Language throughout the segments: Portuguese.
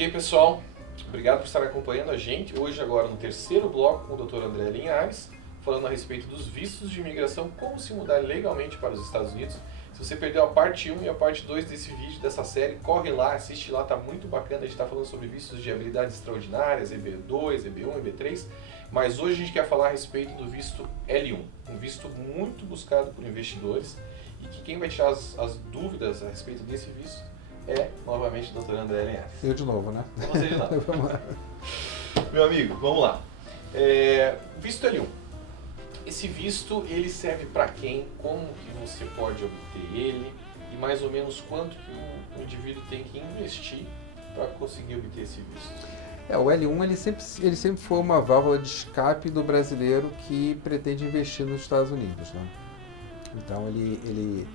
Ok, pessoal? Obrigado por estar acompanhando a gente. Hoje, agora, no terceiro bloco com o Dr. André Linhares, falando a respeito dos vistos de imigração, como se mudar legalmente para os Estados Unidos. Se você perdeu a parte 1 e a parte 2 desse vídeo, dessa série, corre lá, assiste lá, tá muito bacana. A gente está falando sobre vistos de habilidades extraordinárias, EB2, EB1, EB3. Mas hoje a gente quer falar a respeito do visto L1, um visto muito buscado por investidores e que quem vai tirar as dúvidas a respeito desse visto é, novamente, o Dr. André Linhares. Eu de novo, né? Você de novo. Vamos lá. Meu amigo, vamos lá. Visto L1. Esse visto, ele serve para quem? Como que você pode obter ele? E mais ou menos quanto que o indivíduo tem que investir para conseguir obter esse visto? O L1 ele sempre foi uma válvula de escape do brasileiro que pretende investir nos Estados Unidos, né? Então ele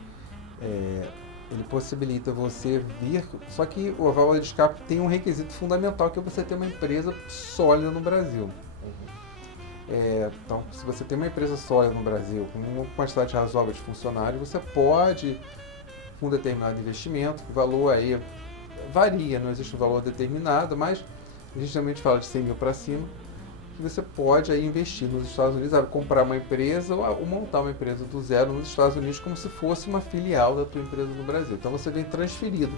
possibilita você vir, só que a válvula de escape tem um requisito fundamental, que é você ter uma empresa sólida no Brasil. Então, se você tem uma empresa sólida no Brasil, com uma quantidade razoável de funcionários, você pode, com um determinado investimento, o valor aí varia, não existe um valor determinado, mas a gente geralmente fala de 100 mil para cima, que você pode aí investir nos Estados Unidos, comprar uma empresa ou montar uma empresa do zero nos Estados Unidos como se fosse uma filial da tua empresa no Brasil. Então você vem transferido,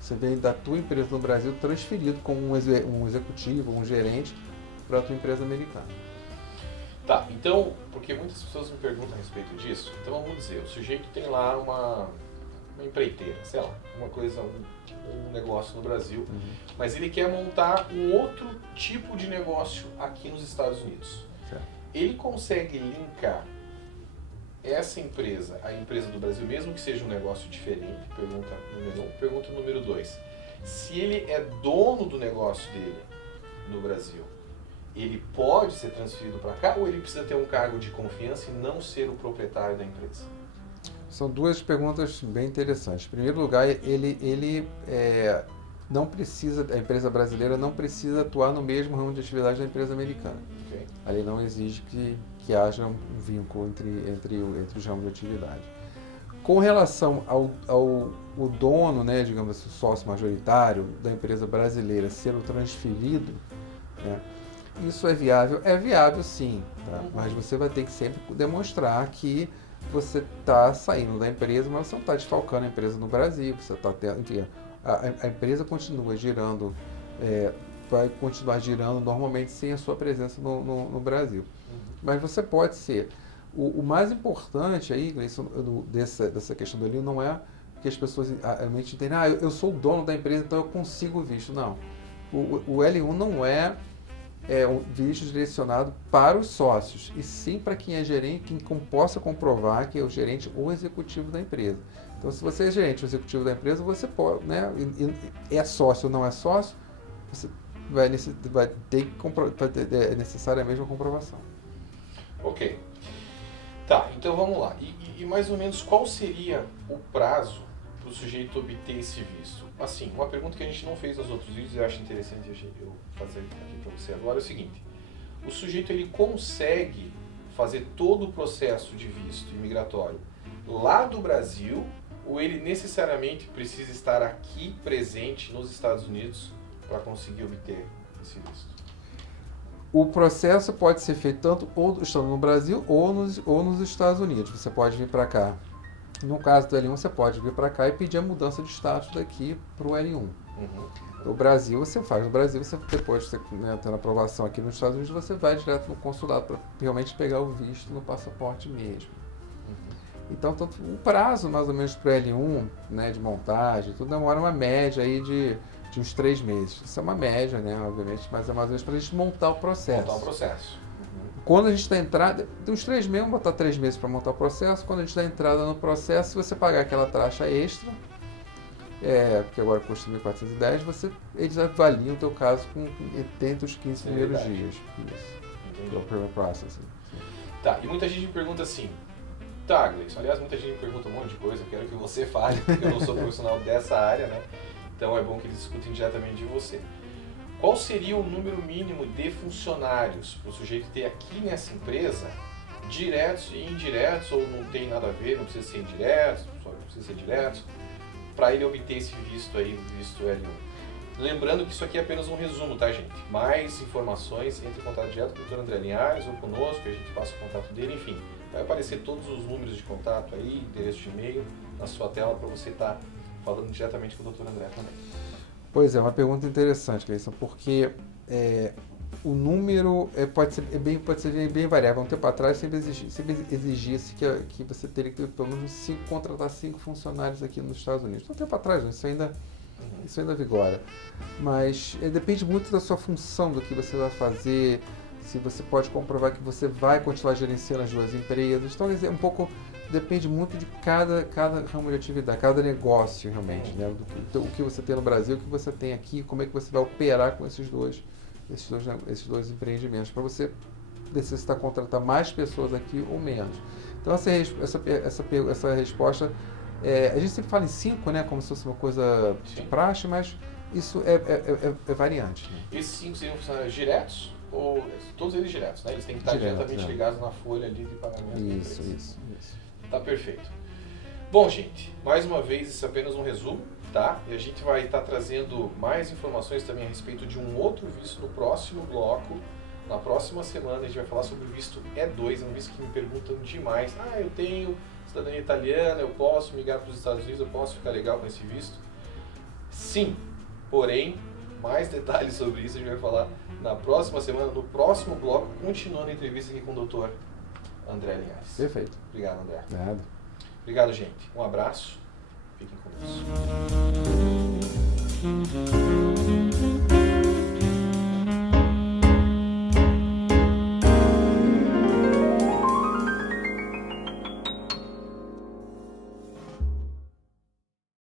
você vem da tua empresa no Brasil transferido como um executivo, um gerente para a tua empresa americana. Tá, então, porque muitas pessoas me perguntam a respeito disso, então vamos dizer, o sujeito tem lá uma empreiteira, sei lá, uma coisa, um negócio no Brasil, mas ele quer montar um outro tipo de negócio aqui nos Estados Unidos. Certo. Ele consegue linkar essa empresa à empresa do Brasil, mesmo que seja um negócio diferente? Pergunta número 1. Pergunta número 2. Se ele é dono do negócio dele no Brasil, ele pode ser transferido para cá ou ele precisa ter um cargo de confiança e não ser o proprietário da empresa? São duas perguntas bem interessantes. Em primeiro lugar, ele não precisa, a empresa brasileira não precisa atuar no mesmo ramo de atividade da empresa americana. Okay. A lei não exige que haja um vínculo entre os ramos de atividade. Com relação ao dono, né, digamos assim, o sócio majoritário da empresa brasileira ser o transferido, né, isso é viável? É viável sim, tá? Mas você vai ter que sempre demonstrar que você está saindo da empresa, mas você não está desfalcando a empresa no Brasil, você está tendo, enfim, a empresa continua girando, vai continuar girando normalmente sem a sua presença no Brasil. Mas você pode ser. O mais importante aí, dessa questão do L1 não é que as pessoas realmente entendem, eu sou o dono da empresa, então eu consigo visto. Não. O L1 não é um visto direcionado para os sócios, e sim para quem é gerente, quem possa comprovar que é o gerente ou executivo da empresa. Então, se você é gerente ou executivo da empresa, você pode, né, é sócio ou não é sócio, você vai ter que necessariamente uma comprovação. Ok. Tá, então vamos lá. E mais ou menos qual seria o prazo para o sujeito obter esse visto? Assim, uma pergunta que a gente não fez nos outros vídeos e eu acho interessante eu fazer aqui para você agora é o seguinte: o sujeito ele consegue fazer todo o processo de visto imigratório lá do Brasil ou ele necessariamente precisa estar aqui presente nos Estados Unidos para conseguir obter esse visto? O processo pode ser feito tanto ou estando no Brasil ou nos Estados Unidos. Você pode vir para cá. No caso do L1, você pode vir para cá e pedir a mudança de status daqui para o L1. O Brasil, você faz no Brasil, depois de você tendo aprovação aqui nos Estados Unidos, você vai direto no consulado para realmente pegar o visto no passaporte mesmo. Então, o prazo, mais ou menos, para o L1, né, de montagem, tudo demora uma média aí de uns 3 meses. Isso é uma média, né, obviamente, mas é mais ou menos para a gente montar o processo. Montar o processo. Quando a gente está entrada, tem uns 3 meses, vamos botar 3 meses para montar o processo. Quando a gente dá entrada no processo, se você pagar aquela taxa extra, que agora custa 1.410, eles avaliam o teu caso dentro dos 15 primeiros dias. Isso. O primeiro processing. Tá, e muita gente me pergunta assim, tá, Gleison, aliás, muita gente me pergunta um monte de coisa, eu quero que você fale, porque eu não sou profissional dessa área, né? Então é bom que eles escutem diretamente de você. Qual seria o número mínimo de funcionários para o sujeito ter aqui nessa empresa, diretos e indiretos, ou não tem nada a ver, não precisa ser indiretos, só precisa ser diretos, para ele obter esse visto aí, visto L1? Lembrando que isso aqui é apenas um resumo, tá, gente? Mais informações, entre em contato direto com o Dr. André Linhares ou conosco, a gente passa o contato dele, enfim. Vai aparecer todos os números de contato aí, endereço de e-mail na sua tela para você estar falando diretamente com o Dr. André também. Pois é, uma pergunta interessante, Cleison, porque o número pode ser bem variável. Um tempo atrás sempre exigia-se que você teria que ter pelo menos contratar 5 funcionários aqui nos Estados Unidos. Um tempo atrás, isso ainda vigora. Mas depende muito da sua função, do que você vai fazer, se você pode comprovar que você vai continuar gerenciando as 2 empresas. Então, depende muito de cada ramo de atividade, cada negócio realmente, né? O que você tem no Brasil, o que você tem aqui, como é que você vai operar com esses dois empreendimentos, para você necessitar contratar mais pessoas aqui ou menos. Então, essa resposta, a gente sempre fala em 5, né, como se fosse uma coisa de praxe, mas isso é variante. Né? Esses 5 seriam funcionários diretos, ou todos eles diretos, né? Eles têm que estar diretamente ligados na folha ali de pagamento. Isso. Tá perfeito. Bom, gente, mais uma vez, isso é apenas um resumo, tá? E a gente vai estar trazendo mais informações também a respeito de um outro visto no próximo bloco. Na próxima semana a gente vai falar sobre o visto E2, é um visto que me perguntam demais. Eu tenho cidadania italiana, eu posso migrar para os Estados Unidos, eu posso ficar legal com esse visto? Sim, porém, mais detalhes sobre isso a gente vai falar na próxima semana, no próximo bloco, continuando a entrevista aqui com o Dr. André Linhares. Perfeito. Obrigado, André. Nada. Obrigado, gente. Um abraço. Fiquem com Deus.